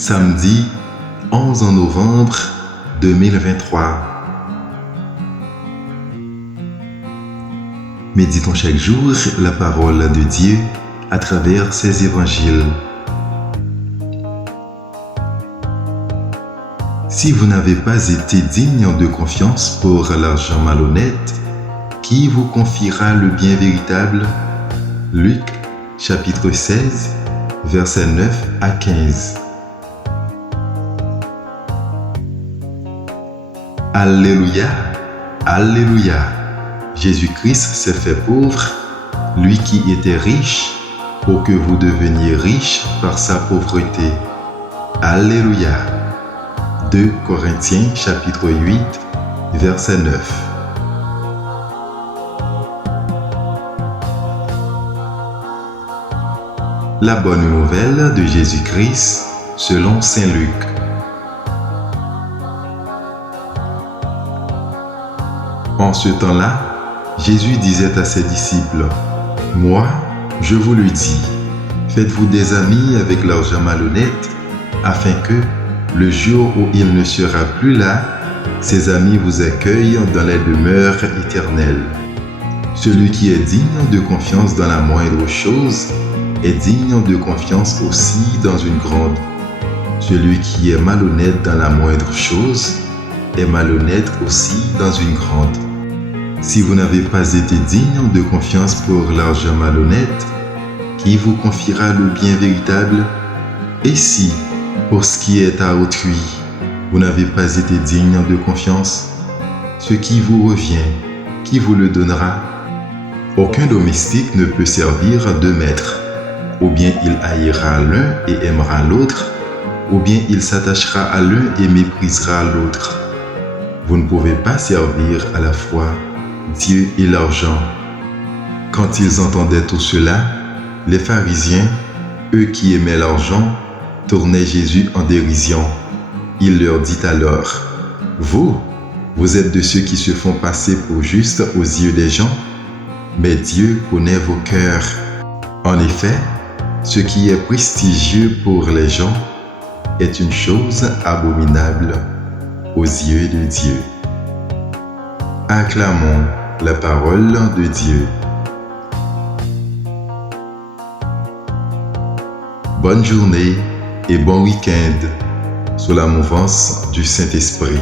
Samedi 11 novembre 2023. Méditons chaque jour la parole de Dieu à travers ses évangiles. Si vous n'avez pas été digne de confiance pour l'argent malhonnête, qui vous confiera le bien véritable? Luc chapitre 16, versets 9 à 15. Alléluia, Alléluia. Jésus-Christ s'est fait pauvre, lui qui était riche, pour que vous deveniez riches par sa pauvreté. Alléluia. 2 Corinthiens chapitre 8, verset 9. La bonne nouvelle de Jésus-Christ selon saint Luc. En ce temps-là, Jésus disait à ses disciples, « Moi, je vous le dis, faites-vous des amis avec l'argent malhonnête, afin que, le jour où il ne sera plus là, ses amis vous accueillent dans les demeures éternelles. Celui qui est digne de confiance dans la moindre chose est digne de confiance aussi dans une grande. Celui qui est malhonnête dans la moindre chose est malhonnête aussi dans une grande. Si vous n'avez pas été digne de confiance pour l'argent malhonnête, qui vous confiera le bien véritable? Et si, pour ce qui est à autrui, vous n'avez pas été digne de confiance, ce qui vous revient, qui vous le donnera? Aucun domestique ne peut servir deux maîtres. Ou bien il haïra l'un et aimera l'autre, ou bien il s'attachera à l'un et méprisera l'autre. Vous ne pouvez pas servir à la fois Dieu et l'argent. Quand ils entendaient tout cela, les pharisiens, eux qui aimaient l'argent, tournaient Jésus en dérision. Il leur dit alors, « Vous êtes de ceux qui se font passer pour justes aux yeux des gens, mais Dieu connaît vos cœurs. En effet, ce qui est prestigieux pour les gens est une chose abominable aux yeux de Dieu. » Acclamons la parole de Dieu. Bonne journée et bon week-end sous la mouvance du Saint-Esprit.